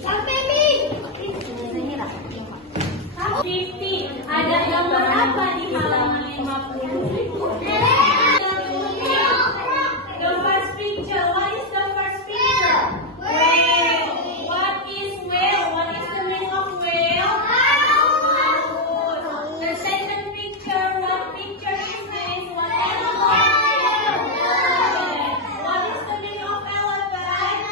Sampai nih. 50. Ada gambar apa di halaman 50? The first picture. What is the first picture? Whale. What is whale? What is the meaning of whale? The second picture. What picture is this? What animal is this? What is the meaning of elephant?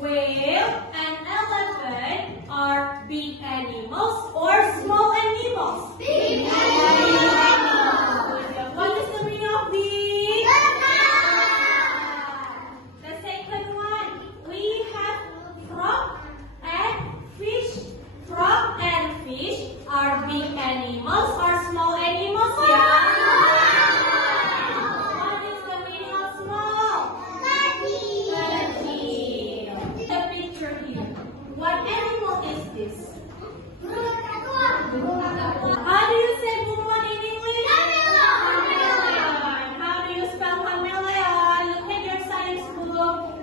Whale and elephant are big animals or small animals? Big animals. What is the meaning of big? The second one, we have frog and fish. Frog and fish are big animals or small animals? Yeah. What is the meaning of small? Kecil. The picture here. What animal is this? How do you say buruan in English? Chameleon. How do you spell chameleon? Look at your science book.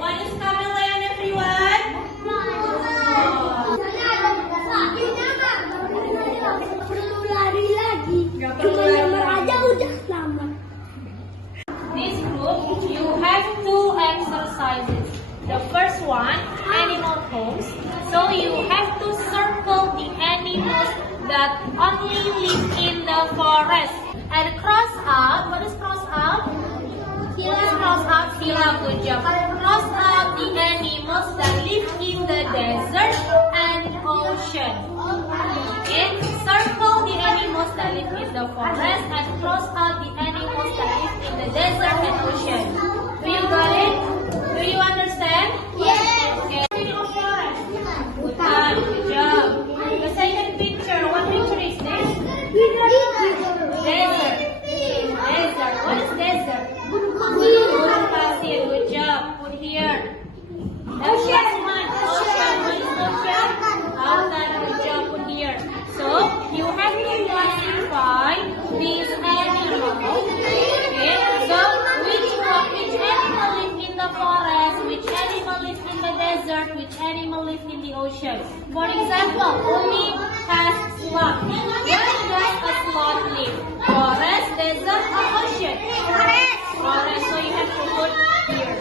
What is chameleon, everyone? This group, you have two exercises. The first one, animal homes. So you have to circle the animals that only live in the forest. And cross out, what is cross out? What is cross out? Sila, good job. Cross out the animals that live in the desert and ocean. Okay? Circle the animals that live in the forest and cross out the animals that live in the desert and ocean. Do you got it? Do you understand? Yes. Okay. Meaning of forest. Good job. The second picture. What picture is this? Desert. Desert. What is desert? Gunung pasir. Good job. Put here. The last one. Ocean. What is ocean? Lautan. Good job. Put here. So you have to classify these animals. Okay. So which animal live in the forest? Which animal live in the desert? Which animal live in the ocean? For example, Umi has sloth. Where does a sloth live? Forest, desert, or ocean? Forest. So you have to put here.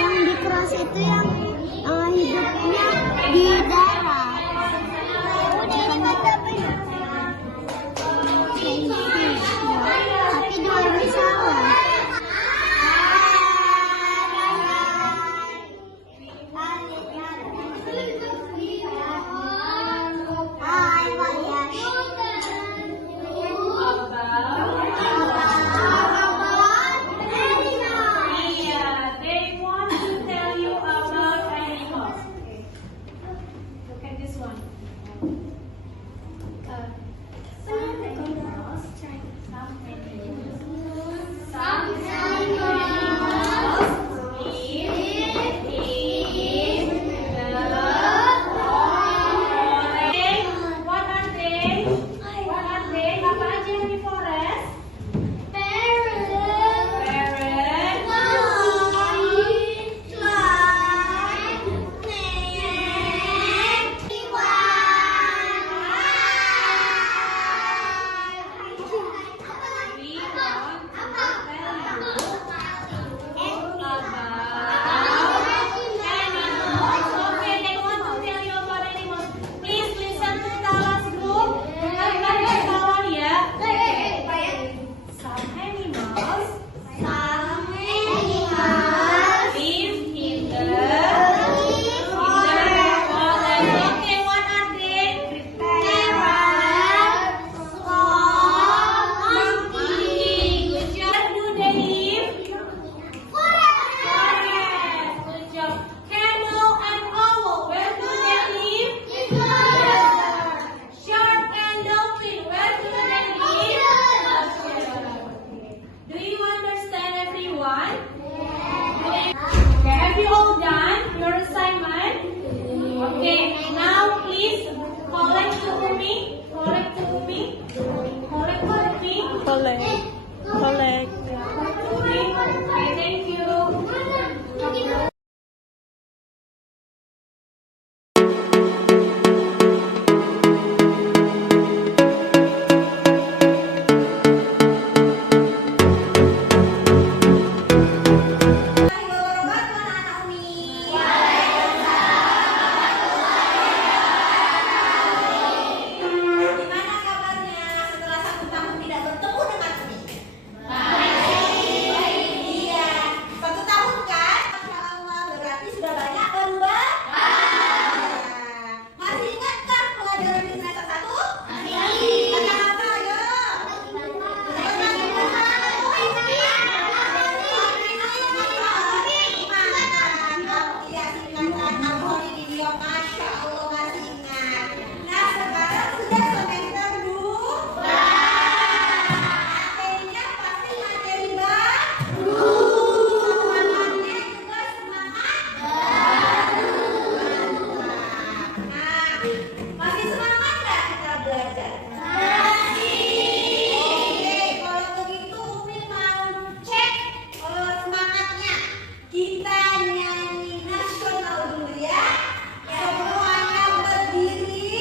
Yang di cross itu yang hidupnya di darat. Tapi 2 all done your assignment? Okay, now please collect to Umi. Collect to Umi. Collect to Umi. Collect. Collect. Okay, thank you. Gimana kabarnya setelah 1 tahun tidak bertemu dengan Umi? Baik. Iya. 1 tahun kan? Masya Allah, berarti sudah banyak berubah? Masih ingatkah pelajaran di semester 1? Masih. Tentang apa? Ayo. Iya, singkatan Alfoni video. Masya Allah, masih ingat. Nah, sekarang sudah semester 2. Materinya pasti materi baru. Semangatnya juga semangat baru. Nah, masih semangat nggak kita belajar? Masih. Oke, kalau begitu Umi mau cek semangatnya. Kita nyanyi nasional dulu ya. Semuanya berdiri,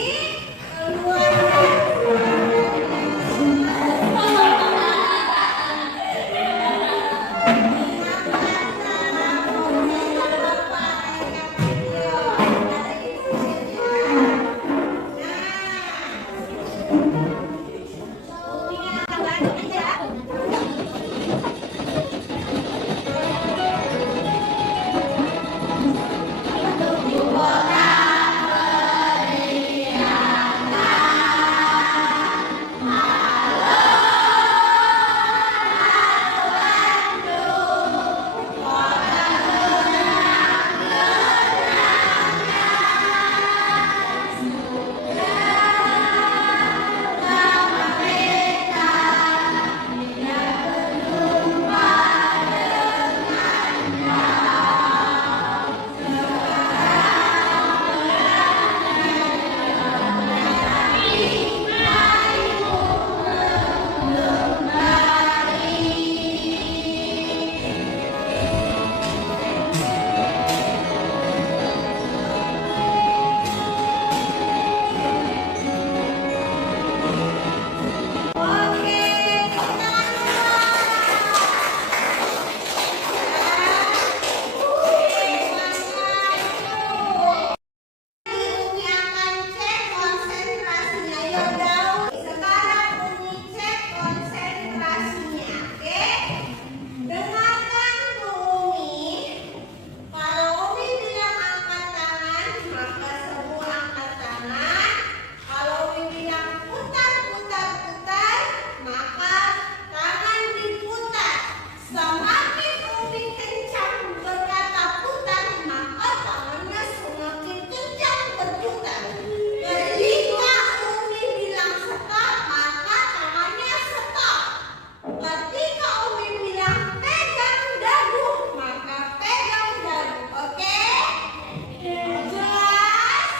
Umi akan cek konsentrasinya. Yaudah, sekarang Umi cek konsentrasinya, oke? Dengarkan Umi. Kalau Umi bilang angkat tangan, maka semua angkat tangan. Kalau Umi bilang putar, putar, putar, maka tangan diputar. Semakin Umi kencang berkata putar, maka tangannya semakin kencang berputar. Ketika Umi bilang stop, maka tangannya stop. Ketika Umi bilang pegang dagu, maka pegang dagu. Oke? Jelas?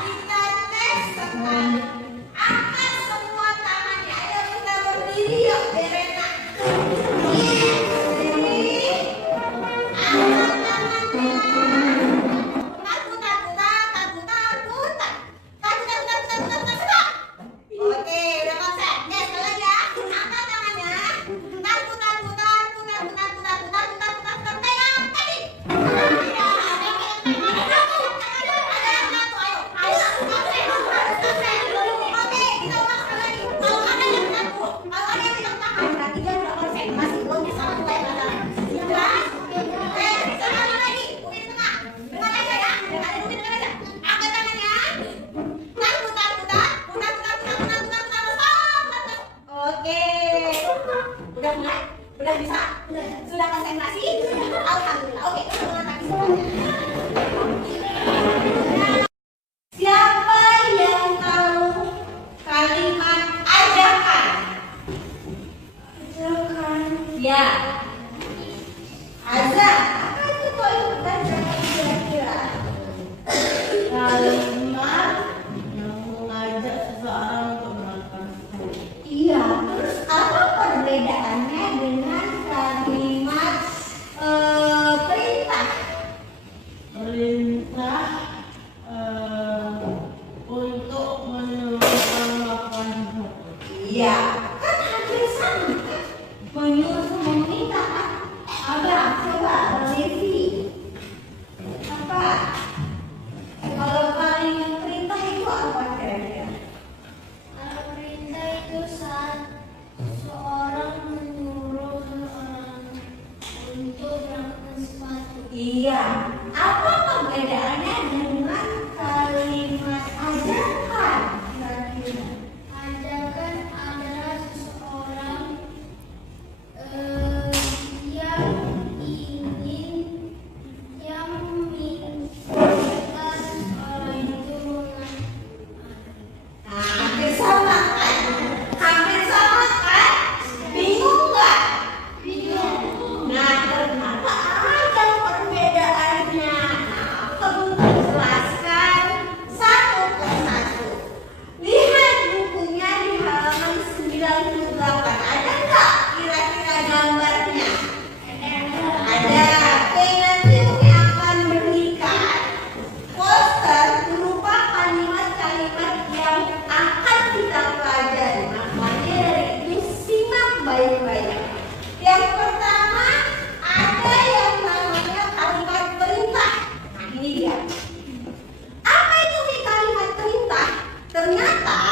Kita tes sekali. Angkat semua tangannya. Ayo kita berdiri yuk, Berena. Berdiri. Angkat tangannya. Putar, putar, putar, putar, putar. Putar, putar, putar, putar, putar, stop. Oke, udah konsen. Ya, sekali lagi ya. Angkat tangannya. Putar, putar, putar, putar, putar, putar, putar, putar, putar, putar. Pegang tadi. Oke, kita ulang sekali lagi. Kalau ada yang takut, kalau ada yang bilang tahan, berarti dia udah konsen. Masih belum bisa mulai pelajaran. Jelas? Oke, sekali lagi. Umi di tengah. Dengar aja ya. Dengar Umi, dengar aja. Angkat tangannya. Putar, putar, putar. Putar, putar, putar, putar, putar, putar. Stop, stop. Oke. Udah mulai? Udah bisa? Sudah konsentrasi? Alhamdulillah. Oke, ulangan lagi semuanya. Siapa yang tahu kalimat ajakan? Ajakan. Ya. Azan. Apa itu kok itu? Yang pertama ada yang namanya kalimat perintah. Nah ini dia. Apa itu sih kalimat perintah? Ternyata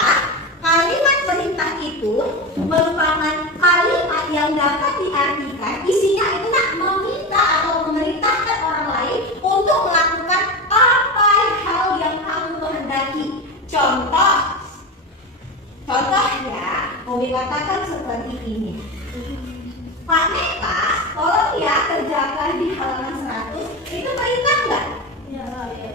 kalimat perintah itu merupakan kalimat yang dapat diartikan isinya itu meminta atau memerintahkan orang lain untuk melakukan apa hal yang kamu kehendaki. Contoh ya, mau dikatakan seperti ini. Pak Neta, tolong ya kerjakan di halaman 100. Itu perintah enggak?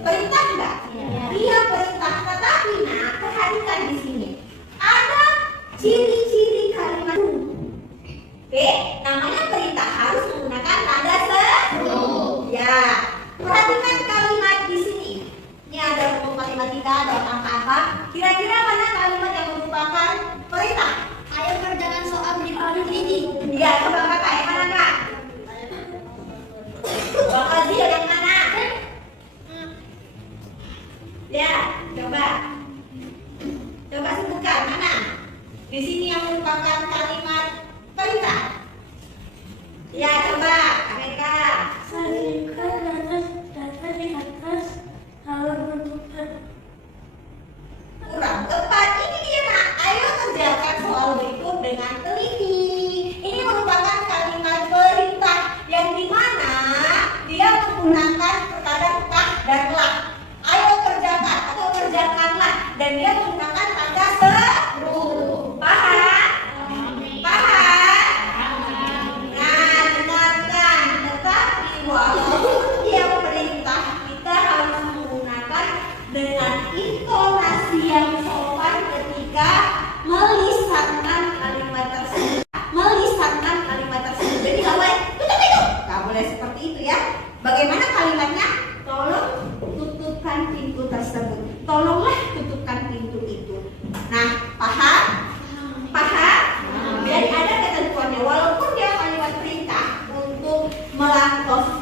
Perintah enggak? Iya perintah. Tetapi nah, perhatikan di sini. Ada ciri-ciri kalimat. Oke, namanya perintah harus menggunakan tanda seru. Ya, perhatikan kalimat di sini. Ini ada hukum matematika, ada angka. Kira-kira mana kalimat yang merupakan perintah? Ayo kerjakan soal di pagi ini. Iya, coba kakak yang mana kak? Bakal dia yang mana? Ya, coba sebutkan mana? Di sini yang merupakan kalimat perintah. Ya, coba mereka. Salurkan data di atas halaman bukan. Kurang tepat. Ini dia nak. Ayo kerjakan soal berikut dengan teliti. Ini merupakan kalimat perintah yang dimana dia menggunakan perkara kah dan lah. Ayo kerjakan atau kerjakanlah, dan dia menggunakan tanda seru. Paham? Nah, dengarkan. Tetapi walaupun dia perintah, kita harus menggunakan dengan intonasi yang sopan ketika melisankan kalimat tersebut. Jadi nggak boleh tutup itu. Nggak boleh seperti itu ya. Bagaimana kalimatnya? Tolong tutupkan pintu tersebut. Tolonglah tutupkan pintu itu. Nah, paham? Jadi ada ketentuannya. Walaupun dia kalimat perintah untuk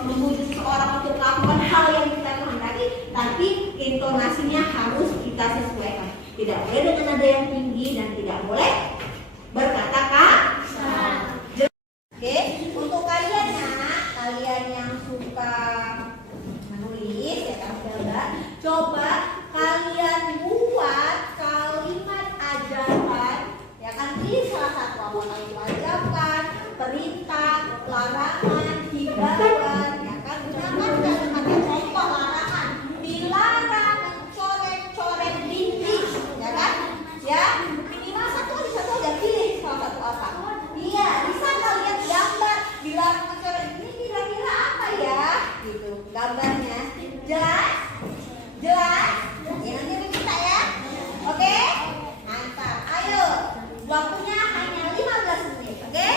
membujuk seorang untuk melakukan hal yang kita kehendaki, tapi intonasinya harus kita sesuaikan. Tidak boleh dengan nada yang tinggi dan tidak boleh berkata kasar. Oke, untuk kalian yang suka menulis ya kan gambar, coba kalian buat kalimat ajakan ya kan, pilih salah satu apa itu ajakan, perintah, larangan, himbauan ya kan, gunakan kalimat contoh larangan, dilarang mencoret-coret dinding ya kan, ya minimal satu aja pilih salah satu apa. Iya, bisa kalian gambar dilarang mencoret ini kira-kira apa ya gitu gambarnya. Jelas? Ya nanti minta ya. Oke? Mantap. Ayo. Waktunya hanya 15 menit. Oke?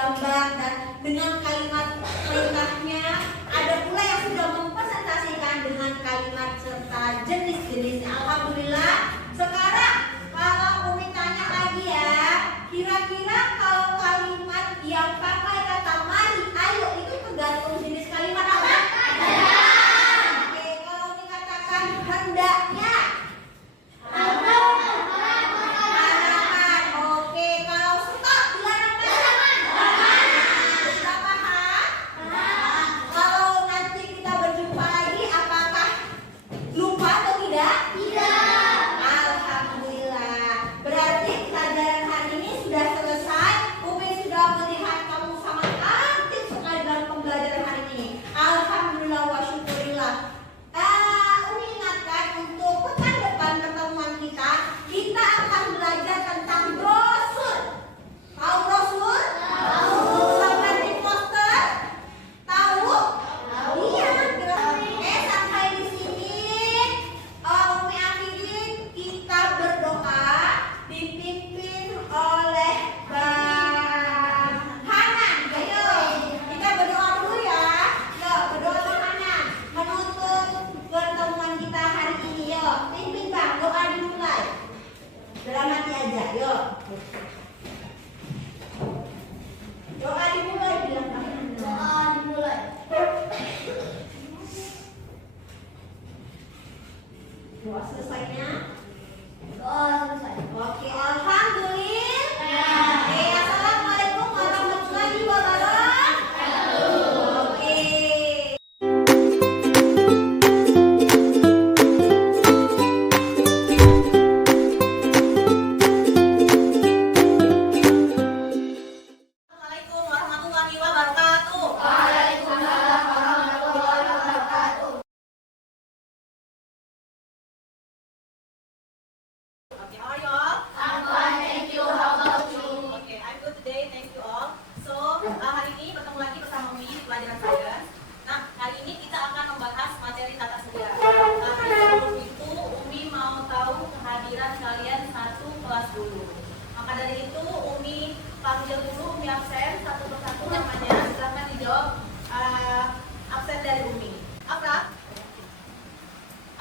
gambar dan dengan kalimat perintahnya. Ada pula yang sudah mempresentasikan dengan kalimat serta jenis-jenisnya. Alhamdulillah. Sekarang kalau Umi tanya lagi ya, kira-kira kalau kalimat yang pakai kata mari, ayo itu tergantung jenis kalimat apa? Oke, kalau Umi katakan hendaknya. Halaman. Oke, kalau stop dilarang sudah paham? Kalau nanti kita berjumpa lagi, apakah lupa atau tidak? Tidak. Alhamdulillah. Berarti pelajaran hari ini sudah selesai. Umi sudah melihat kamu sangat aktif sekali dalam pembelajaran hari ini. Alhamdulillah wa syukurillah. Umi ingatkan untuk pekan depan pertemuan kita akan belajar tentang brosur. Tahu brosur? Tahu. Seperti poster? Tahu? Iya. Sampai di sini Umi akhirin kita berdoa dipimpin oleh Bang Hanan. Ayo kita berdoa dulu ya. Yuk berdoa Bang Hanan menutup pertemuan kita hari ini. Yuk pimpin Bang, doa dimulai. Dalam hati aja, yuk. Doa dimulai bilang Bang Hanan. Doa dimulai. Doa selesainya? Doa selesai. Oke, alhamdulillah. Oke, assalamualaikum warahmatullahi wabarakatuh. Oke. Assalamualaikum warahmatullahi wabarakatuh. Waalaikumsalam warahmatullahi wabarakatuh. Okay, how are you all? I'm fine, thank you. How about you? Okay, I'm good today, thank you all. So, hari ini bertemu lagi bersama Umi di pelajaran sains. Nah, hari ini kita akan membahas materi tata surya. Tapi sebelum itu, Umi mau tahu kehadiran kalian satu kelas dulu. Maka dari itu, Umi panggil dulu Umi absen satu persatu namanya. Silahkan dijawab absen dari Umi. Afra?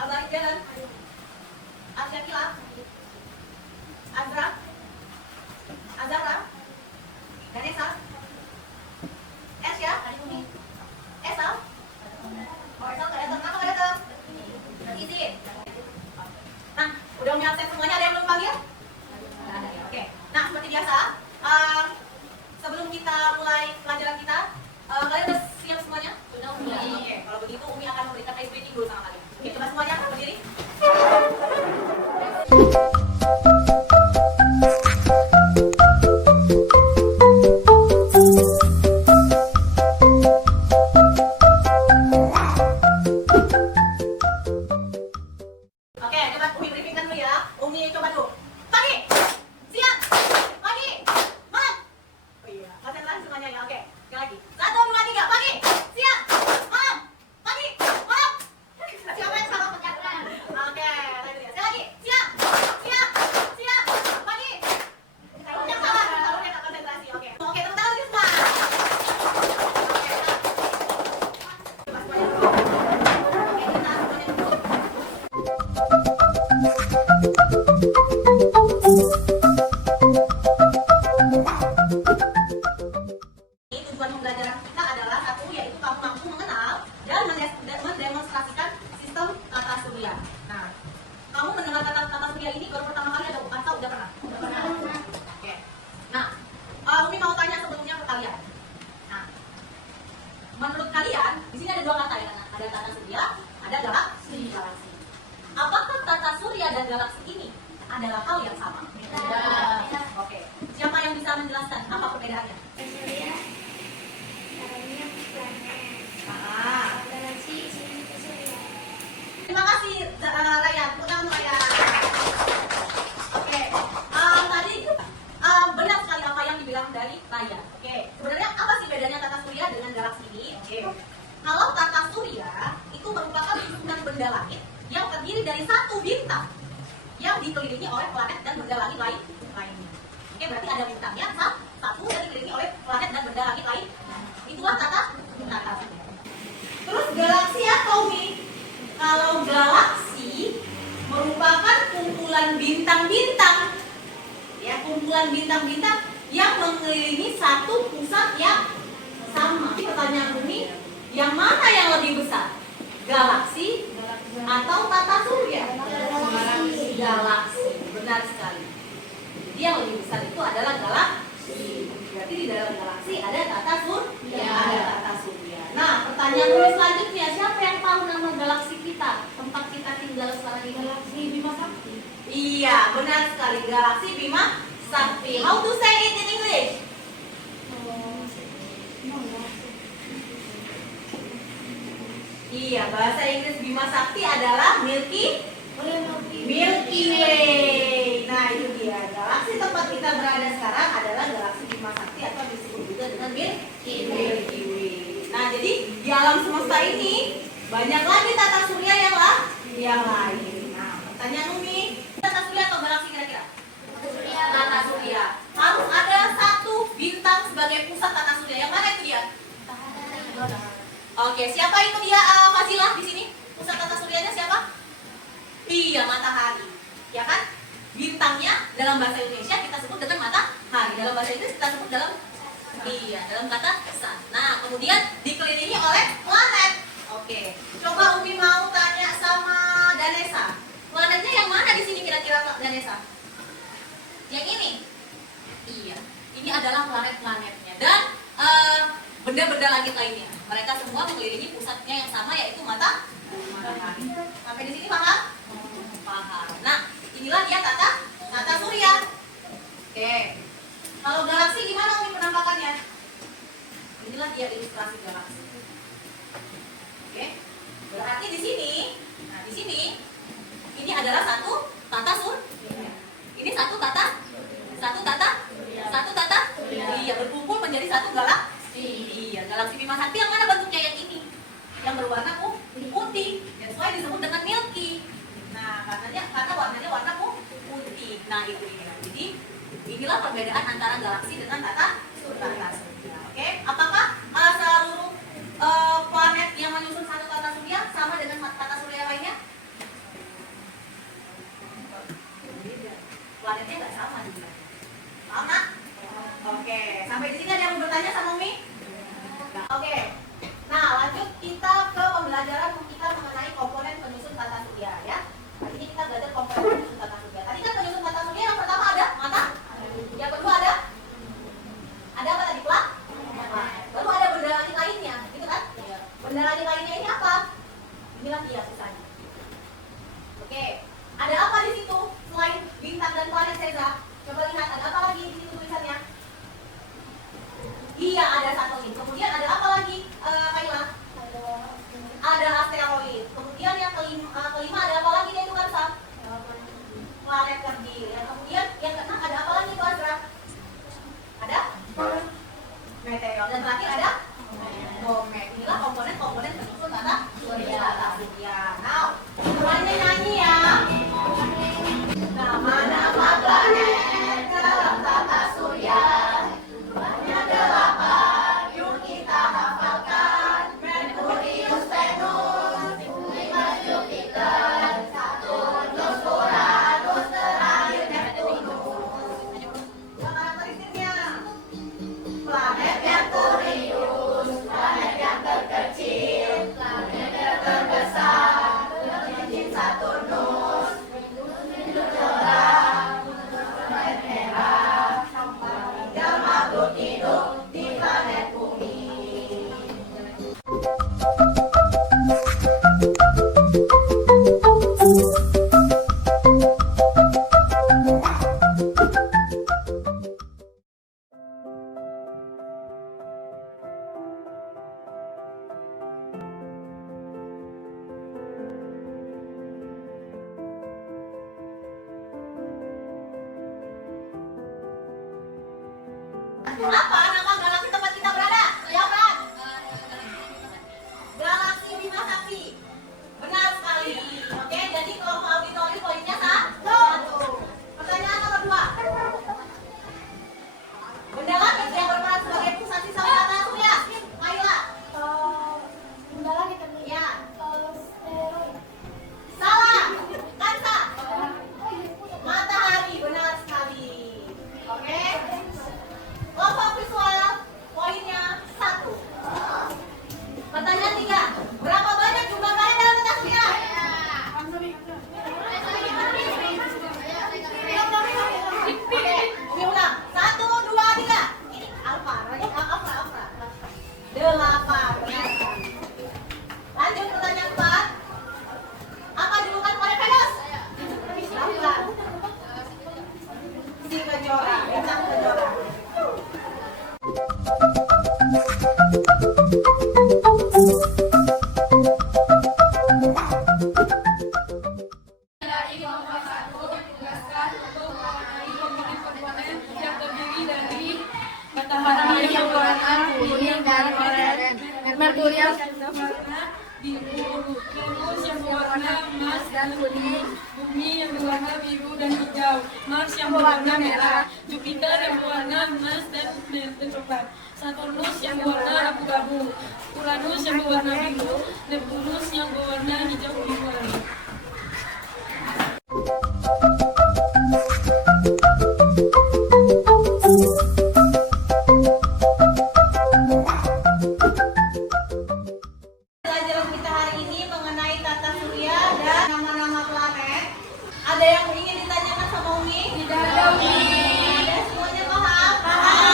Abang jalan? Asya Kilap? Azra? Azara? Ganesha? Esya? Esal? Oh, Esal gak datang. Kenapa gak datang? Izin. Nah, udah punya absen semuanya, ada yang belum panggil? Gak ada ya, oke. Nah, seperti biasa, sebelum kita mulai kumpulan bintang-bintang. Ya, kumpulan bintang-bintang yang mengelilingi satu pusat yang sama. Pertanyaan Umi, yang mana yang lebih besar? Galaksi atau tata surya? Galaksi. Benar sekali. Jadi yang lebih besar itu adalah galaksi. Berarti di dalam galaksi ada tata surya. Ada tata surya. Nah, pertanyaan Umi selanjutnya, siapa yang tahu nama galaksi kita? Tempat kita tinggal sekarang di galaksi Bima Sakti. Iya, benar sekali. Galaksi Bima Sakti. How to say it in English? Iya, bahasa Inggris Bima Sakti adalah Milky Way. Nah, itu dia. Galaksi tempat kita berada sekarang adalah galaksi Bima Sakti atau disebut juga dengan Milky Way. Nah, jadi di alam semesta ini banyak lagi tata surya yang lain. Nah, pertanyaan Umi, tata surya atau galaksi kira-kira? Tata surya. Harus ada satu bintang sebagai pusat tata surya. Yang mana itu dia? Oke, siapa itu dia Fazilah di sini? Pusat tata suryanya siapa? Iya, matahari. Ya kan? Bintangnya dalam bahasa Indonesia kita sebut dengan matahari. Dalam bahasa Inggris kita sebut dalam kata sun. Nah, kemudian dikelilingi oleh planet. Oke. Coba Umi mau tanya sama Danesa. Planetnya yang mana di sini kira-kira Danesa? Yang ini? Iya. Ini adalah planet-planetnya dan benda-benda langit lainnya. Mereka semua mengelilingi pusatnya yang sama, yaitu matahari. Sampai di sini paham? Paham. Nah, inilah dia tata surya. Oke. Kalau galaksi gimana Umi penampakannya? Inilah dia ilustrasi galaksi. Oke. Berarti di sini, ini adalah satu tata surya. Ini satu tata. Iya, berkumpul menjadi satu galaksi. Iya, galaksi Bima Sakti yang mana bentuknya? Yang ini, yang berwarna putih. That's why disebut dengan Milky. Nah, karena warnanya warna putih. Nah, itu dia. Jadi inilah perbedaan antara galaksi dengan tata surya. Oke, apakah seluruh planet yang menyusun satu tata surya sama dengan tata surya lainnya? Planetnya nggak sama juga. Sama? Oke, sampai di sini ada yang mau bertanya sama Umi? Oke. Nah, lanjut kita ke pembelajaran kita mengenai komponen penyusun tata surya ya. Hari ini kita belajar komponen penyusun tata surya. Tadi kan penyusun tata surya yang pertama ada matahari. Yang kedua ada apa tadi, Plak? Lalu ada benda langit lainnya, gitu kan? Benda langit lainnya ini apa? Inilah dia sisanya. Oke. Ada apa di situ selain bintang dan planet, Seza? Coba lihat, ada apa lagi di situ tulisannya? Iya, ada satelit. Kemudian ada apa lagi, Kaila? Ada asteroid. Kemudian yang kelima ada apa lagi, itu kan, Sam? Planet kecil. Yang kemudian yang keenam ada apa lagi, Azra? Ada? Meteor. Dan terakhir ada? Komet. Inilah komponen penyusun tata surya. Now, semuanya nyanyi ya. Nah, mana planet dalam tata surya? Jumlahnya 8, yuk kita hafalkan. Merkurius, Venus, Mars, Jupiter, Saturnus, Uranus, terakhir Neptunus. Karakteristiknya, planet Merkurius, planet yang terkecil, planet yang terbesar, planet Saturnus, planet merah, tinggal makhluk hidup di planet bumi. Apa nama galaksi tempat kita berada? Jawaban. Galaksi Bima Sakti. Benar sekali. Oke, jadi kelompok auditori poinnya 1. Pertanyaan nomor 2. Benda langit yang berperan sebagai pusat sisa tata surya. Kaila. Benda langit kan? Ya. Asteroid. Salah. Kansa. Si Kejora, Bintang Kejora. Matahari yang warna kuning dan oranye, Merkurius yang berwarna biru, Venus yang berwarna emas dan kuning, Bumi yang berwarna biru dan hijau, Mars yang berwarna merah, Jupiter yang berwarna emas dan coklat, Saturnus yang berwarna abu-abu, Uranus yang berwarna biru, Neptunus yang berwarna hijau biru. Pelajaran kita hari ini mengenai tata surya dan nama-nama planet. Ada yang ingin ditanyakan sama Umi? Tidak ada, Umi. Ada semuanya paham? Paham.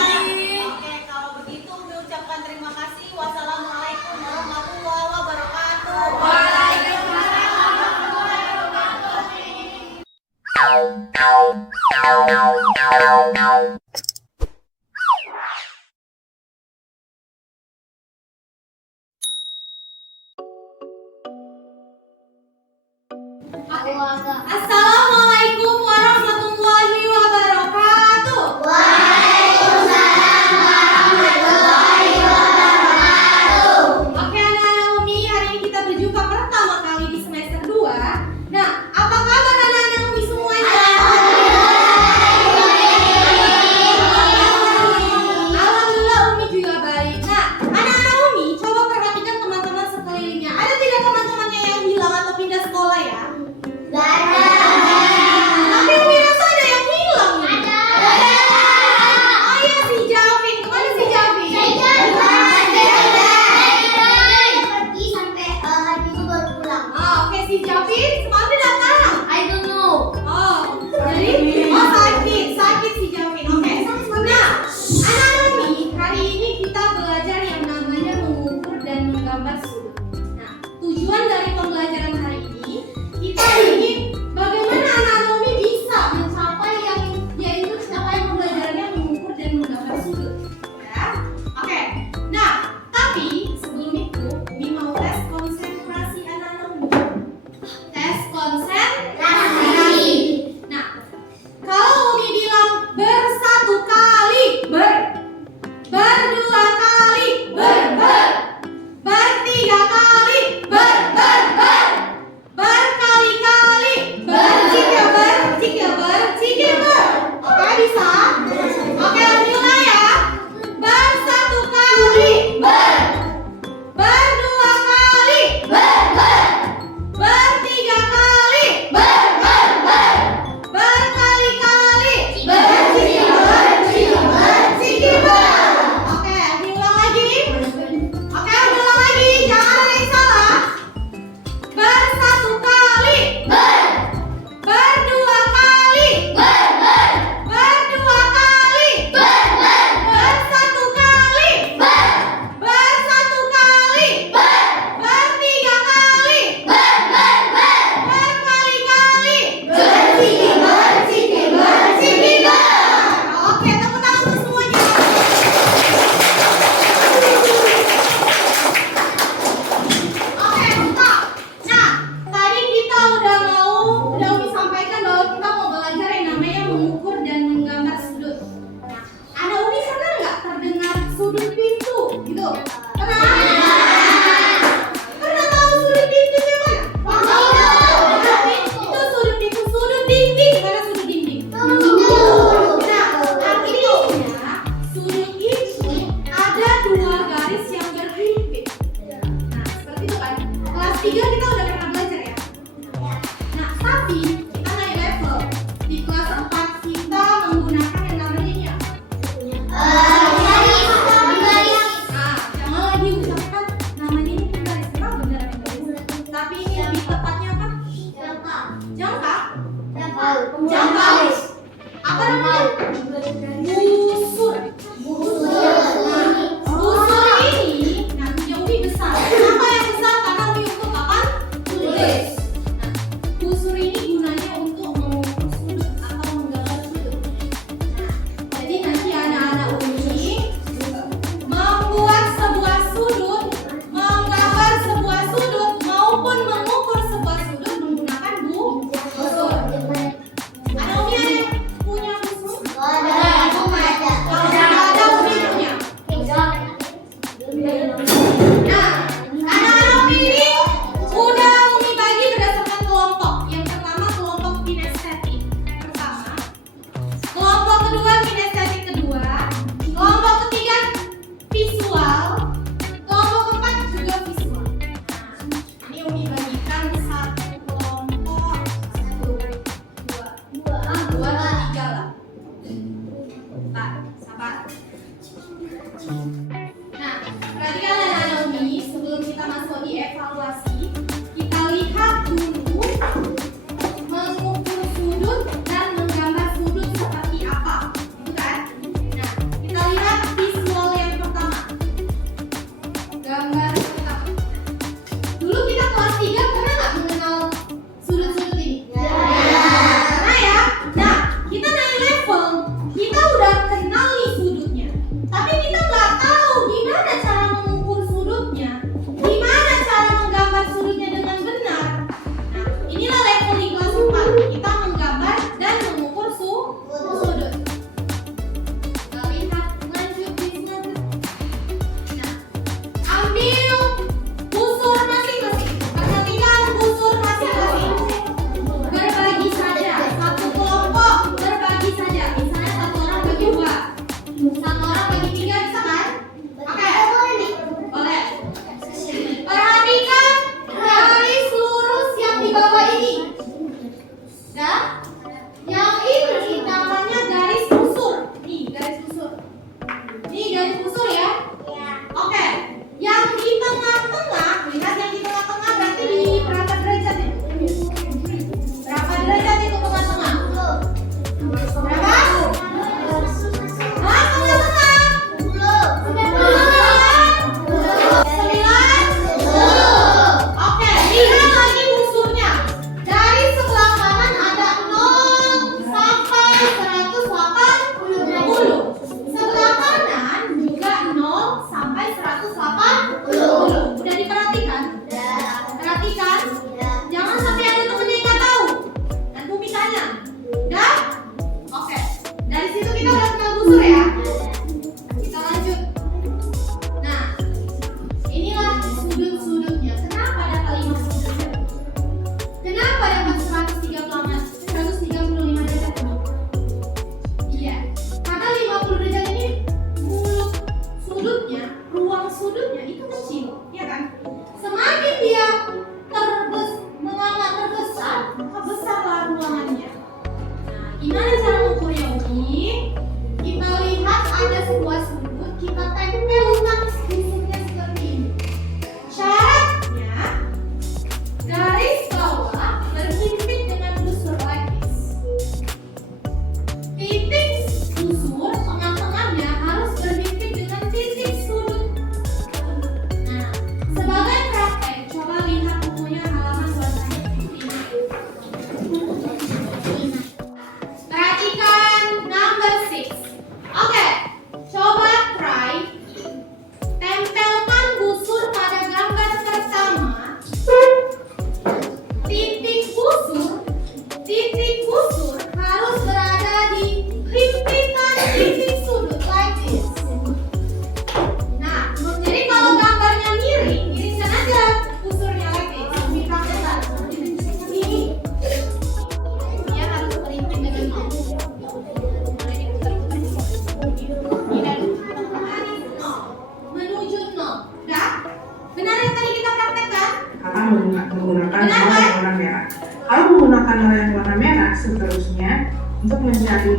Oke, kalau begitu Umi ucapkan terima kasih. Wassalamualaikum warahmatullahi wabarakatuh. Waalaikumsalam warahmatullahi wabarakatuh. Assalamualaikum warahmatullahi wabarakatuh. Waalaikumsalam warahmatullahi wabarakatuh. Oke anak-anak Umi, hari ini kita berjumpa pertama kali di semester 2. Nah, apa kabar anak-anak Umi semuanya? Apa? Nah, perhatikan anak-anak Umi, sebelum kita masuk di evaluasi, kita lihat dulu mengukur sudut dan menggambar sudut seperti apa, gitu kan? Nah, kita lihat visual yang pertama. Gambar pertama. Dulu kita kelas 3 pernah nggak mengenal sudut-sudut ini? Pernah ya? Nah, kita naik level, kita udah kenal nih sudutnya. Tapi kita nggak tahu gimana cara mengukur sudutnya, gimana cara menggambar sudutnya dengan benar. Nah, inilah level di kelas 4. Kita menggambar dan mengukur sudut. Kita lihat lanjut di sana. Nah, ambil busur masing-masing. Perhatikan busur masing-masing. Berbagi saja, satu kelompok berbagi saja. Misalnya satu orang bagi 2, satu orang bagi 3, bisa kan? Oke, boleh. Perhatikan garis lurus yang di bawah ini. Dan yang ini namanya garis busur. Nih, garis busur. Nih, garis busur ya. Oke, yang di tengah-tengah, lihat yang di tengah-tengah berarti di berapa derajat nih? Berapa derajat itu tengah-tengah? Berapa? Hah, tengah-tengah? 9? Oke, lihat lagi busurnya. Dari sebelah kanan ada 0 sampai 180. Sebelah kanan juga 0 sampai 180. Udah diperhatikan? Perhatikan. Jangan sampai ada temennya yang nggak tahu. Dan Bumi tanya. Udah? Oke. Dari situ kita udah kenal busur ya. Kita lanjut. Nah, inilah sudut-sudutnya. Kenapa dapat 5 sudut? Kenapa dapat 135 derajat? Iya, karena 50 derajat ini mulut sudutnya, ruang sudutnya itu kecil, ya kan? Semakin dia terbesar, besarlah ruangannya. Nah, gimana cara mengukurnya Umi? Kita lihat ada sebuah sudut, kita tempelkan busurnya seperti ini. Syaratnya garis bawah berhimpit dengan busur like this. Titik busur tengah-tengahnya harus berhimpit dengan titik sudut. Nah, sebagai praktek, coba lihat bukunya halaman 25. Perhatikan number 6. Oke, coba try. Tempelkan busur pada gambar pertama. Titik busur harus berada di himpitan titik sudut like this. Nah, jadi kalau gambarnya miringkan aja busurnya like this. Dipraktekkan. Ini. Dia harus berhimpit dengan nol. Menuju nol. Udah? Benar yang tadi kita praktekkan? Karena menggunakan warna yang warna merah. Kalau menggunakan warna yang warna merah, seterusnya untuk mencari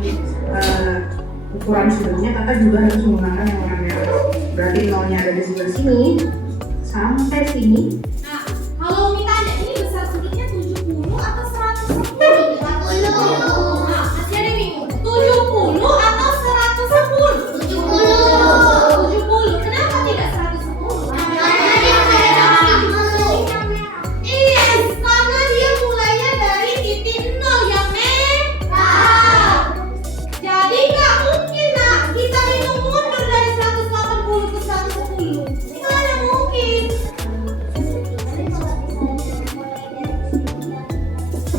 ukuran sudutnya, kakak juga harus menggunakan yang warna merah. Berarti nolnya ada di sebelah sini sampai sini. Nah, kalau Umi tanya, ini besar sudutnya 70 atau 110? 110. Nah, masih ada yang bingung. 70 atau 110? 70. Kenapa tidak 110? Yes, karena dia mulainya dari titik 0 yang merah. Jadi nggak mungkin nak kita hitung mundur dari 180 ke 110. Mana mungkin?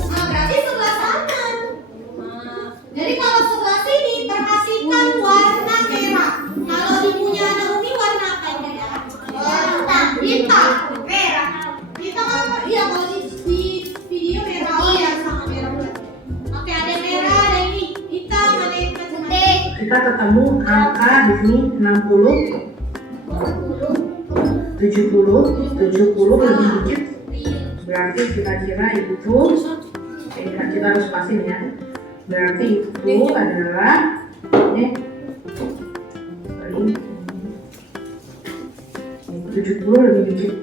Nah, berarti sebelah kanan. Nah, jadi kalau sebelah sini perhatikan warna merah. Kalau di punya anak Umi warna apa yang merah? Hitam. Merah. Hitam apa? Iya, kalau di video merah. Oh ya, sama merah. Oke, ada merah, ada yang hitam, ada yang putih. Kita ketemu angka di sini 60, 70 lebih dikit. Berarti kira-kira itu kita harus pasin ya. Berarti itu adalah ini 70 lebih dikit.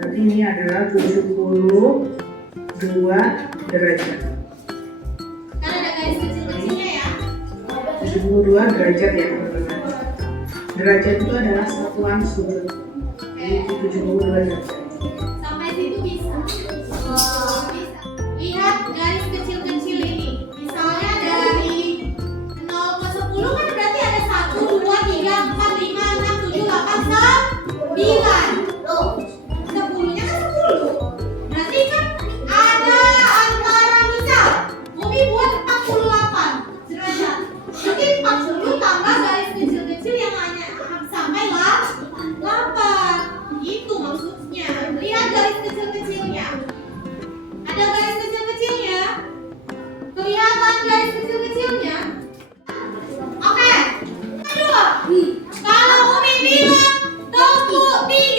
Berarti ini adalah 72 derajat. Kan ada garis kecil-kecilnya ya. 72 derajat ya teman-teman. Derajat itu adalah satuan sudut. Jadi 72 derajat. Sampai situ bisa. Bisa. Lihat garis kecil-kecil ini. Misalnya dari 0 ke 10 kan berarti ada 1, 2, 3, 4, 5, 6, 7, 8, 9. Loh, 10-nya kan 10. Berarti kan ada antara misal Bumi buat 48 derajat. Berarti 40 tambah garis kecil-kecil yang hanya sampai 8. Itu maksudnya. Lihat garis kecil-kecilnya. Ada garis kecil-kecilnya? Kelihatan garis kecil-kecilnya? Oke. Ayo. Kalau Umi bilang tepuk di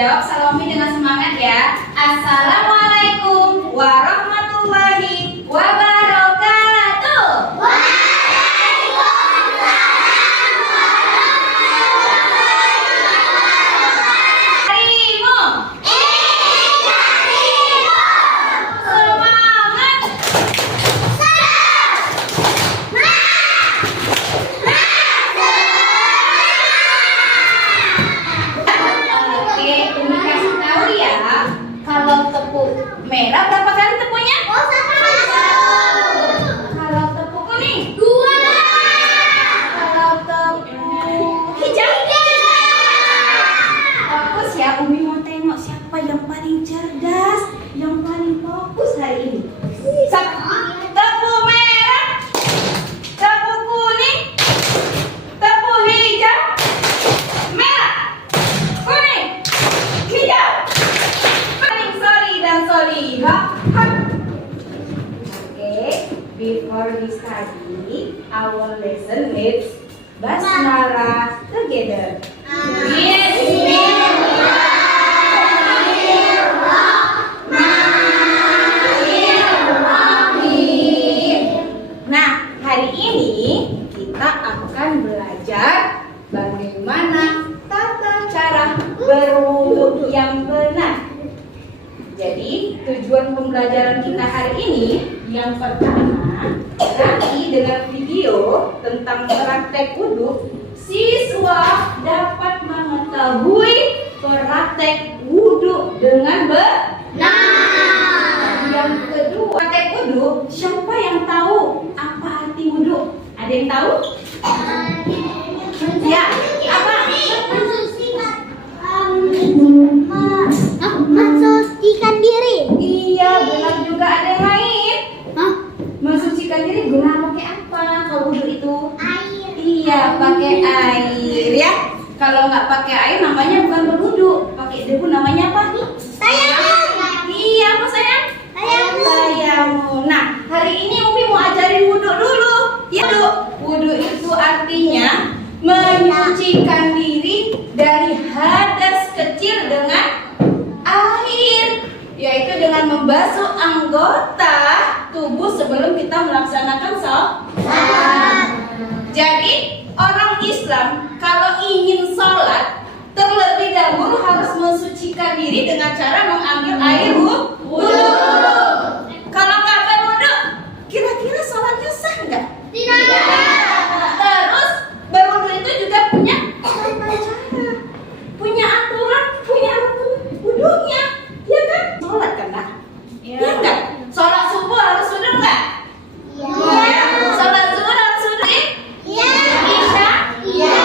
Jawab Salome dengan semangat ya. Assalamualaikum warahmatullahi wabarakatuh. Harimu. Semangat. Oke, Umi kasih tahu ya. Kalau tepung merah berapa kali tepungnya? Kalau tepung kuning? 2. Kalau tepung hijau? Fokus ya, Umi mau tengok siapa yang paling cerdas, yang paling fokus hari ini. Tepung merah, tepung kuning, tepung hijau, merah, kuning, hijau. Paling sorry dan solihah. Okay, before we study our lesson, let's basmalah together. Nah, hari ini kita akan belajar bagaimana tata cara berwudu yang benar. Jadi, tujuan pembelajaran kita hari ini yang pertama, nanti dengan video tentang praktek wudu, siswa dapat mengetahui praktek wudu dengan benar. Yang kedua, praktek wudu, siapa yang tahu apa arti wudu? Ada yang tahu? Ya, apa? Mensucikan diri. Iya, benar juga. Ada yang lain? Mensucikan diri guna pakai apa kalau wudu itu? Air. Iya, pakai air ya. Kalau nggak pakai air namanya bukan berwudu. Pakai debu namanya apa? Tayamum. Iya, apa sayang? Tayamum. Nah, hari ini Umi mau ajarin wudu dulu. Ya, wudu itu artinya menyucikan diri dari hadas kecil dengan air, yaitu dengan membasuh anggota tubuh sebelum kita melaksanakan sholat. Jadi orang Islam kalau ingin sholat terlebih dahulu harus mensucikan diri dengan cara mengambil air wudu. Kalau nggak berwudu, kira-kira sholatnya sah nggak? Tidak. Terus berwudu itu juga punya cara, punya aturan, punya wudunya, ya kan? Sholat kan, Nak? Ya enggak? Sholat subuh harus wudu nggak? Iya. Sholat zuhur harus wudu? Iya. Isya? Iya.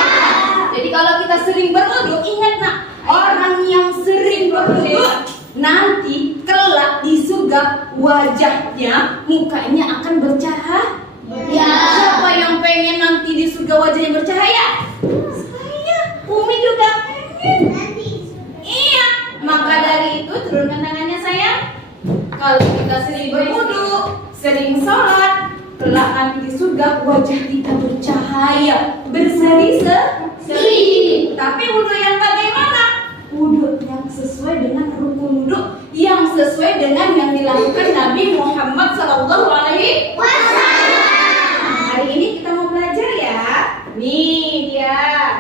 Jadi kalau kita sering berwudu, ingat Nak, orang yang sering berwudu nanti kelak di surga wajahnya, mukanya akan bercahaya. Siapa yang pengen nanti di surga wajahnya bercahaya? Saya, Umi juga pengen. Iya, maka dari itu turunkan tangannya sayang. Kalau kita sering berwudu, sering sholat, kelak nanti di surga wajah kita bercahaya, berseri-seri. Tapi wudu yang bagaimana? Wudu yang sesuai dengan rukun wudu, yang sesuai dengan yang dilakukan Nabi Muhammad SAW. Hari ini kita mau belajar ya. Nih dia.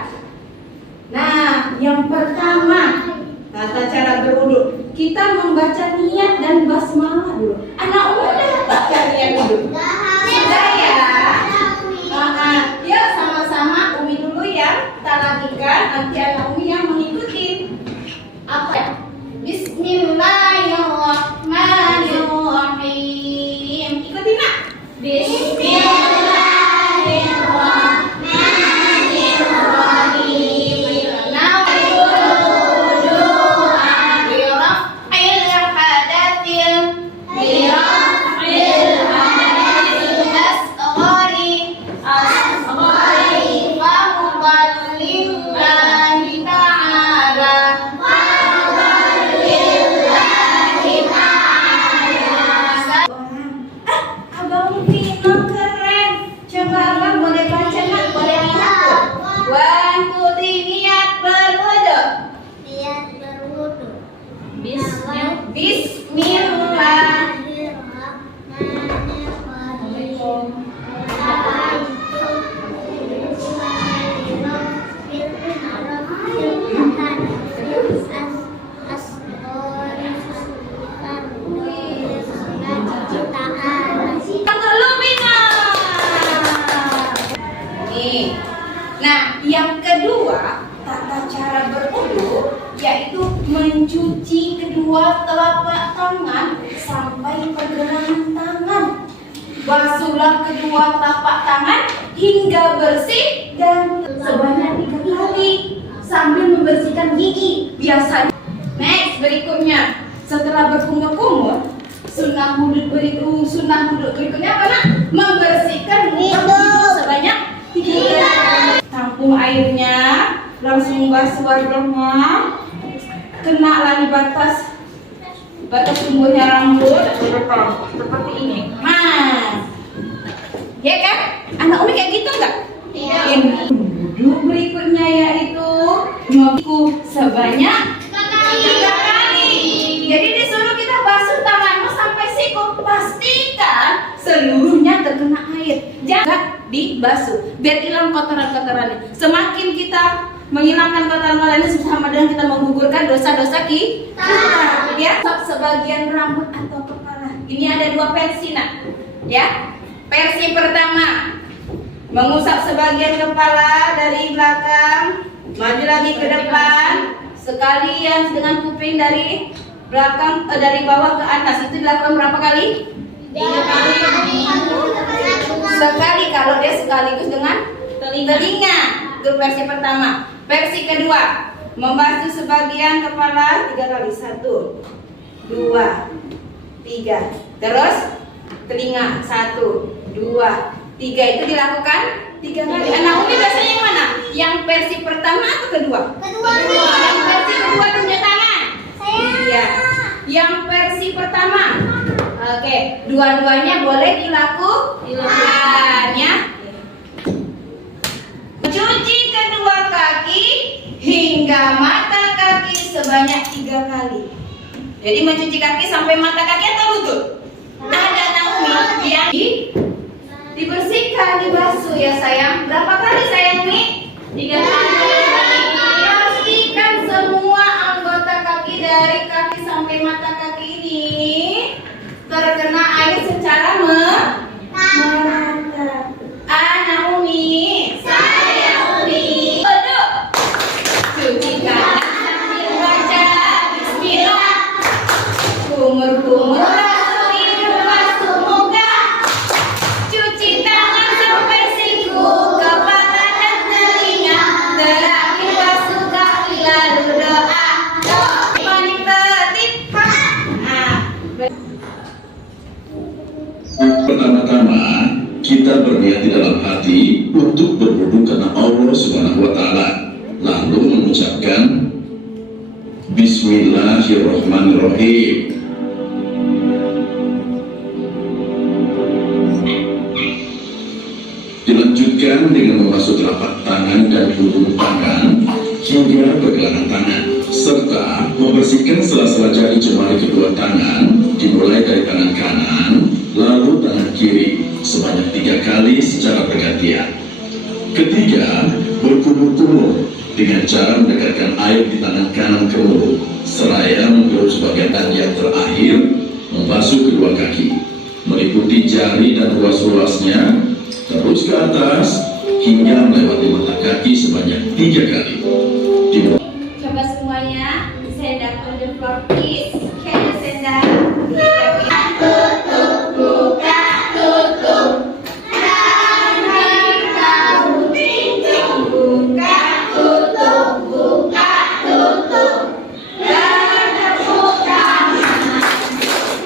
Nah, yang pertama, tata cara berwudu. Kita membaca niat dan basmalah dulu. Anak Umi udah baca niat dulu? Sudah ya? Yuk sama-sama Umi dulu ya. Kita lakukan, nanti anak Umi yang mengikuti. Apa ya? Bismillahirrahmanirrahim. Ikutin Nak. Bismillahirrahmanirrahim. Asghari. mencuci kedua telapak tangan sampai pergelangan tangan. Basuhlah kedua telapak tangan hingga bersih dan sebanyak 3 kali sambil membersihkan gigi. Biasanya. Next, berikutnya setelah berkumur-kumur, sunnah wudhu berikutnya apa nak? Membersihkan hidung sebanyak 3 kali. Tampung airnya, langsung basuh wajahnya, kenalah di batas tumbuhnya rambut seperti ini. Nah, ya kan? Anak Umi kayak gitu enggak? Iya. Wudhu berikutnya yaitu mengukur sebanyak 3 kali. Jadi disuruh kita basuh tanganmu sampai siku. Pastikan seluruhnya terkena air. Jangan dibasuh biar hilang kotoran-kotorannya. Semakin kita menghilangkan kotoran-kotoran ini sama dengan kita menggugurkan dosa-dosa kita. Ya, sebagian rambut atau kepala. Ini ada 2 versi nak. Ya. Versi pertama, mengusap sebagian kepala dari belakang, maju lagi ke depan, sekalian dengan kuping dari belakang dari bawah ke atas. Itu dilakukan berapa kali? 3 kali. Sekali kalau dia sekaligus dengan telinga. Itu versi pertama. Versi kedua, membasuh sebagian kepala 3 kali. 1, 2, 3. Terus telinga 1, 2, 3. Itu dilakukan 3 kali. Anak Umi biasanya yang mana? Yang versi pertama atau kedua? Kedua. Yang versi kedua tunjuk tangan. Iya. Yang versi pertama. Oke, dua-duanya boleh dilakukan ya. Cuci kedua kaki hingga mata kaki sebanyak 3 kali. Jadi mencuci kaki sampai mata kaki atau lutut? Ada Naomi yang dibersihkan, dibasuh ya sayang. Berapa kali sayang Mi? 3 kali. Pastikan semua anggota kaki dari kaki sampai mata kaki ini terkena air secara merata. Naomi, saya Umi. Duduk. Cuci tangan sambil baca Bismillah. Kumur-kumur basuh hidung, basuh muka. Cuci tangan sampai siku, kepala dan telinga. Terakhir basuh kaki lalu doa. Paling tertib. Pertama-tama kita berniat di dalam hati untuk berwudu karena Allah Subhanahu wa taala, lalu mengucapkan Bismillahirrahmanirrahim. Dilanjutkan dengan membasuh telapak tangan dan ujung tangan hingga pergelangan tangan, serta membersihkan sela-sela jari jemari kedua tangan, dimulai dari tangan kanan lalu tangan kiri sebanyak 3 kali secara bergantian. Ketiga, berkumur-kumur dengan cara mendekatkan air di tangan kanan ke mulut, seraya menggerus bagian tangan yang terakhir, membasuh kedua kaki, meliputi jari dan ruas-ruasnya, terus ke atas hingga melewati mata kaki sebanyak 3 kali. Coba semuanya, stand up on the floor please. Can you stand up? Tutup, buka, tutup. Tahu pintu, buka, tutup, buka, tutup. Buka,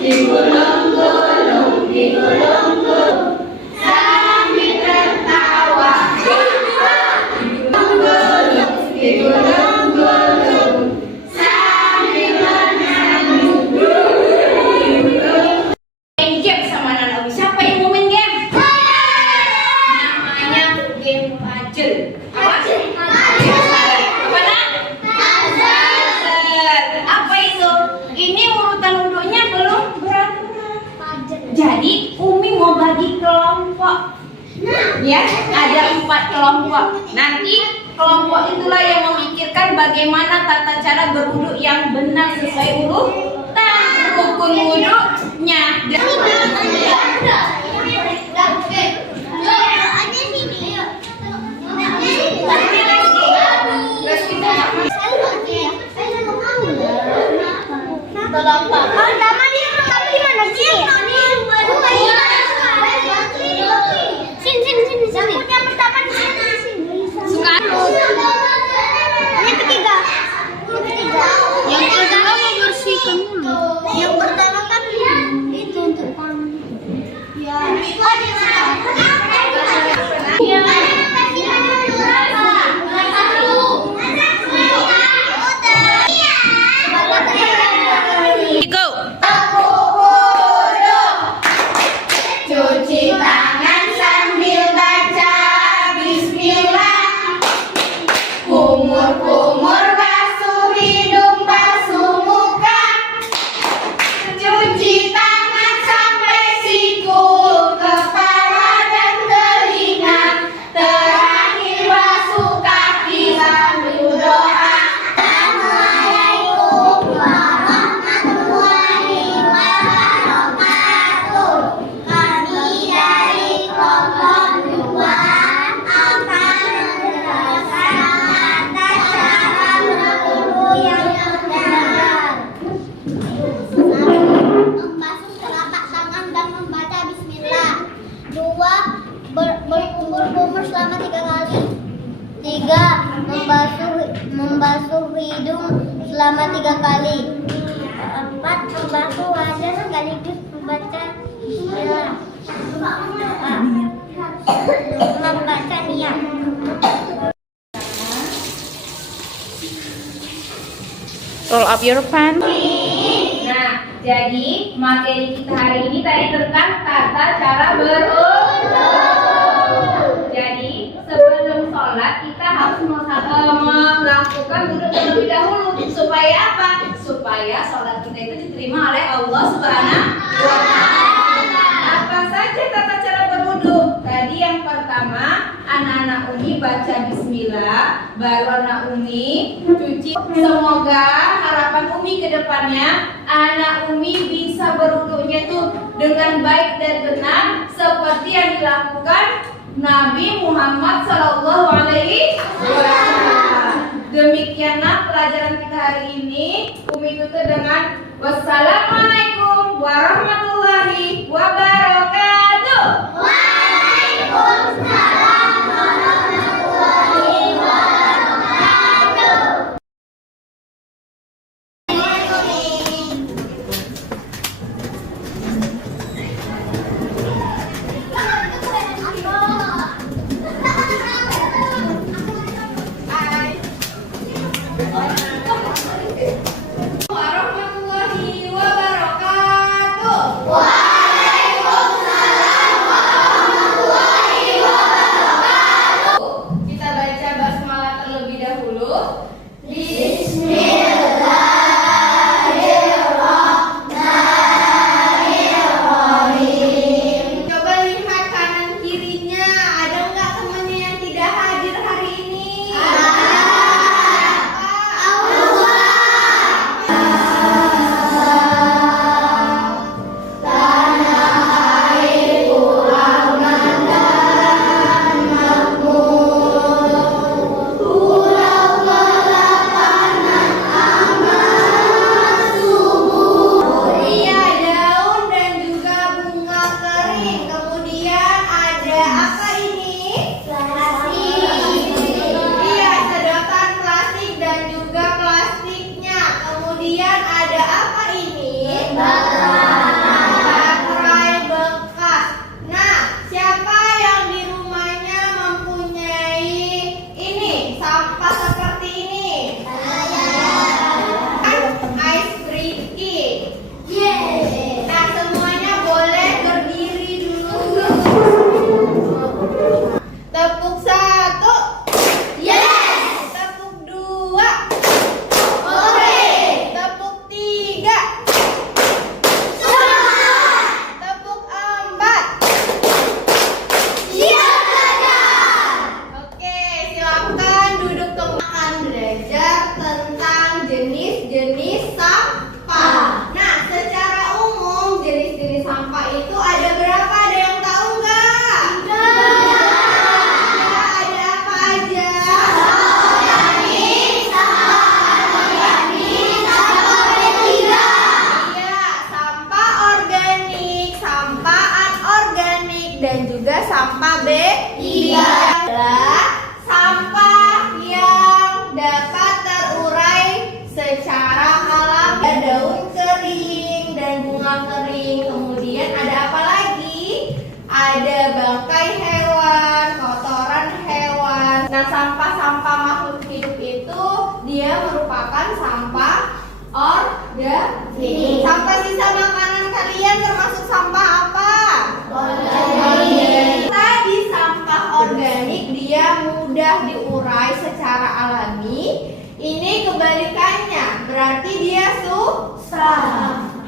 digulung-gulung, digulung-gulung. Sambil tertawa, digulung-gulung, digulung-gulung. Sambil menangis, main game sama Nana Umi. Siapa yang mau main game? Namanya game puzzle. Apa? Apa nak? Puzzle. Apa itu? Ini urutan wudhunya belum beraturan. Jadi Umi mau bagi kelompok. Ya, ada 4 kelompok. Nanti kelompok itulah yang memikirkan bagaimana tata cara berwudhu yang benar sesuai urutan rukun wudhunya. gampang. Pertama di mana sih? Sini. Yang pertama di sini. Suka. Yang ketiga. Yang kedua membersihkan dulu. Yang pertama kan itu untuk kamu. Ya. Go. Cuci tangan sambil baca bismillah. Kumur-kumur basuh hidung, basuh muka. Cuci tangan sampai siku, kepala dan telinga. Terakhir basuh kaki lalu doa. Assalamualaikum warahmatullahi wabarakatuh. Kami dari kelompok 2 akan menjelaskan cara berwudu yang benar. Membasuh telapak tangan dan membaca bismillah. 2. Berkumur-kumur selama 3 kali. 3. Membasuh hidung selama 3 kali. 4. Membasuh wajah sekaligus membaca bismillah. Membaca niat. Roll up your pants. Nah, jadi materi kita hari ini tadi tentang tata cara berwudu. Jadi sebelum sholat kita harus melakukan wudu terlebih dahulu. Supaya apa? Supaya sholat kita itu diterima oleh Allah Subhanahu wa Ta'ala. Apa saja tata cara berwudu? Tadi yang pertama, anak-anak Umi baca bismillah, baru anak Umi cuci. Semoga harapan Umi ke depannya anak Umi bisa berwudunya tuh dengan baik dan benar seperti yang dilakukan Nabi Muhammad SAW. Demikianlah pelajaran kita hari ini. Umi tutup dengan wassalamualaikum warahmatullahi wabarakatuh. Waalaikumsalam warahmatullahi wabarakatuh. Warahmatullahi wabarakatuh. Waalaikumsalam warahmatullahi wabarakatuh. Kita baca basmalah terlebih dahulu. Bismillahirrahmanirrahim. Coba lihat kanan kirinya, ada nggak temannya yang tidak hadir hari ini?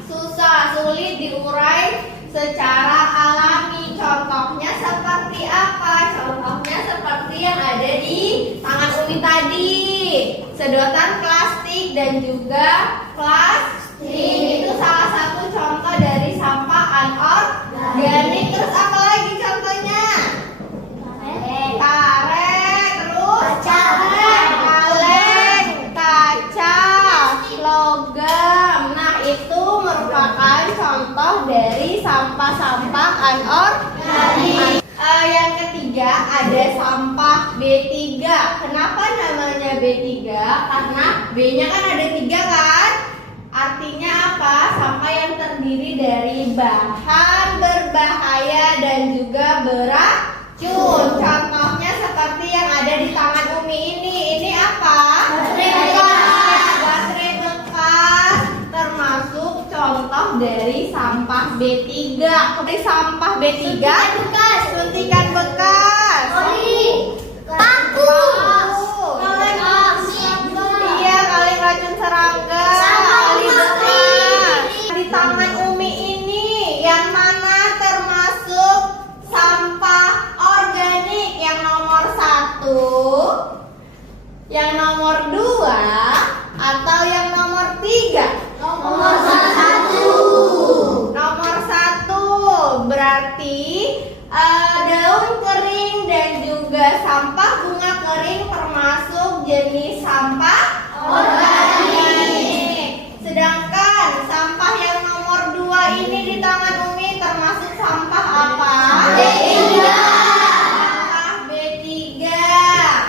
susah, sulit diurai secara alami. Contohnya seperti apa? Contohnya seperti yang ada di tangan Umi tadi. Sedotan plastik dan juga plastik. Itu salah satu contoh dari sampah anorganik. Terus apa lagi contohnya? Karet, terus kaleng, kaca, logam. Nah, itu merupakan contoh dari sampah-sampah anorganik. Yang ketiga ada sampah B3. Kenapa namanya B3? Karena B-nya kan ada 3 kan? Artinya apa? Sampah yang terdiri dari bahan berbahaya dan juga beracun. Contohnya seperti yang ada di tangan Umi ini. Ini apa? Baterai bekas termasuk contoh dari sampah B3. Dari sampah B3 suntikan bekas. Paku. Iya, kaleng racun serangga. Kali bekas. Di tangan Umi ini yang mana termasuk sampah organik? Yang nomor 1, yang nomor 2, atau yang nomor 3? Nomor 1. Nomor 1 berarti daun kering dan juga sampah bunga kering termasuk jenis sampah organik. Sedangkan sampah yang nomor 2 ini di tangan Umi termasuk sampah apa? B3. Sampah B3.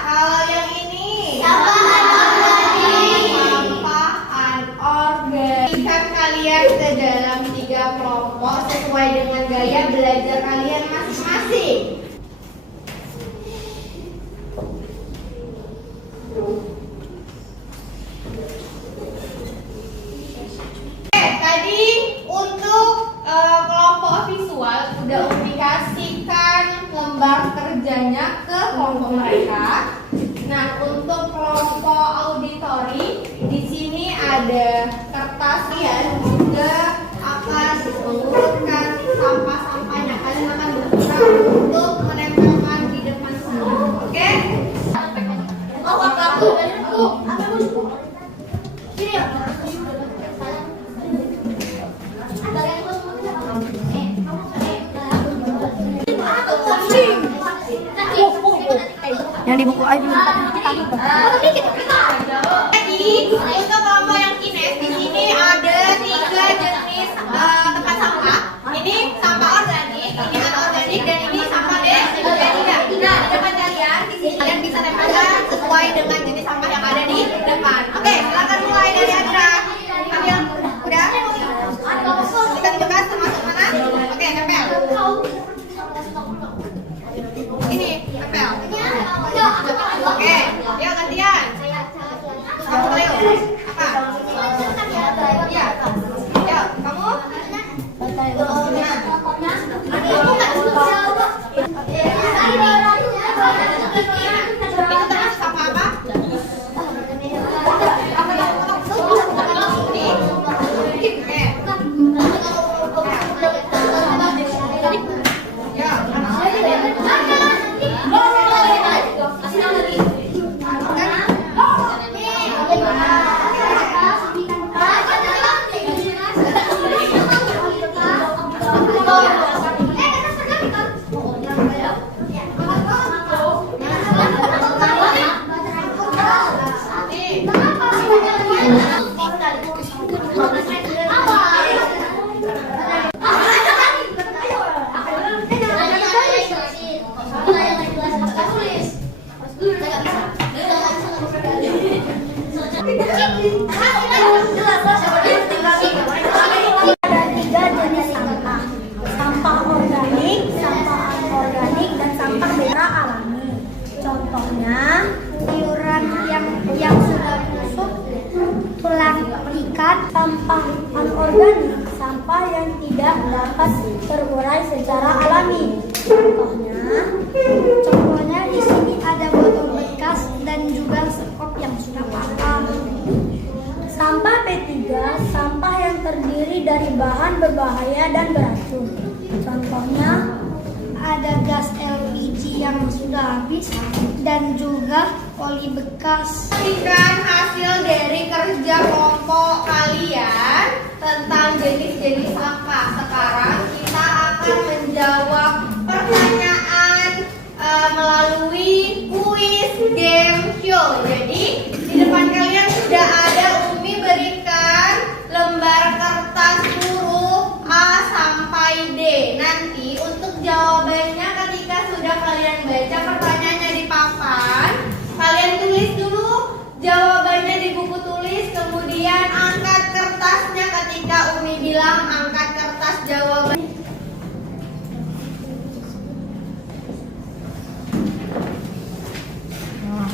Kalau yang ini Sampah anorganik. sampah anorganik. Ikat kalian ke dalam 3 kelompok sesuai dengan gaya belajar kalian masing-masing. Tadi untuk kelompok visual udah Umi kasihkan lembar kerjanya ke kelompok mereka. Nah, untuk kelompok auditori di sini ada kertas ya, juga akan mengurutkan sampah-sampahnya. Kalian akan bergerak untuk menempelkan di depan sini. Oke? Yang di buku aja. Jadi untuk kelompok yang kines di sini ada 3 jenis tempat sampah. Ini sampah organik, ini anorganik, dan ini sampah B3. Nah, di depan kalian di sini kalian bisa tempelkan sesuai dengan jenis sampah yang ada di depan. Oke, silakan mulai dari Adra. Ambil, udah? Kita bekas termasuk mana? Oke, tempel. Ini tempel. Oke, yuk gantian. Kamu ayo. Apa? Iya. Yuk, kamu? Itu termasuk sampah apa? Ada 3 jenis sampah. Sampah organik, sampah anorganik, dan sampah benda alami. Contohnya, iuran yang sudah busuk, tulang ikan, sampah anorganik, sampah yang tidak dapat terurai secara alami. Contohnya di sini ada botol bekas dan juga sekop yang sudah patah. Sampah P3, sampah yang terdiri dari bahan berbahaya dan beracun. Contohnya, ada gas LPG yang sudah habis dan juga oli bekas. Pastikan hasil dari kerja kelompok kalian tentang jenis-jenis sampah. Sekarang kita akan menjawab pertanyaan melalui kuis game show. Jadi di depan kalian sudah ada Umi berikan lembar kertas huruf A sampai D. Nanti untuk jawabannya ketika sudah kalian baca pertanyaannya di papan, kalian tulis dulu jawabannya di buku tulis, kemudian angkat kertasnya ketika Umi bilang angkat kertas jawaban.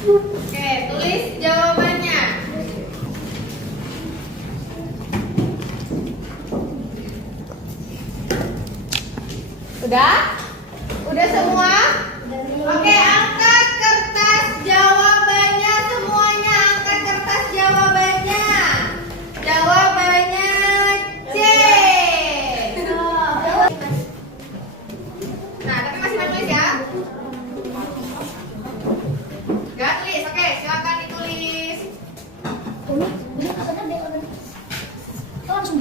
Oke, tulis jawabannya. Udah? Udah semua? Oke, angkat kertas jawabannya semuanya. Angkat kertas jawabannya. Jawabannya C. Nah, tapi masih mau tulis ya? Gak tulis, oke, silakan ditulis. Umi, katanya dia langsung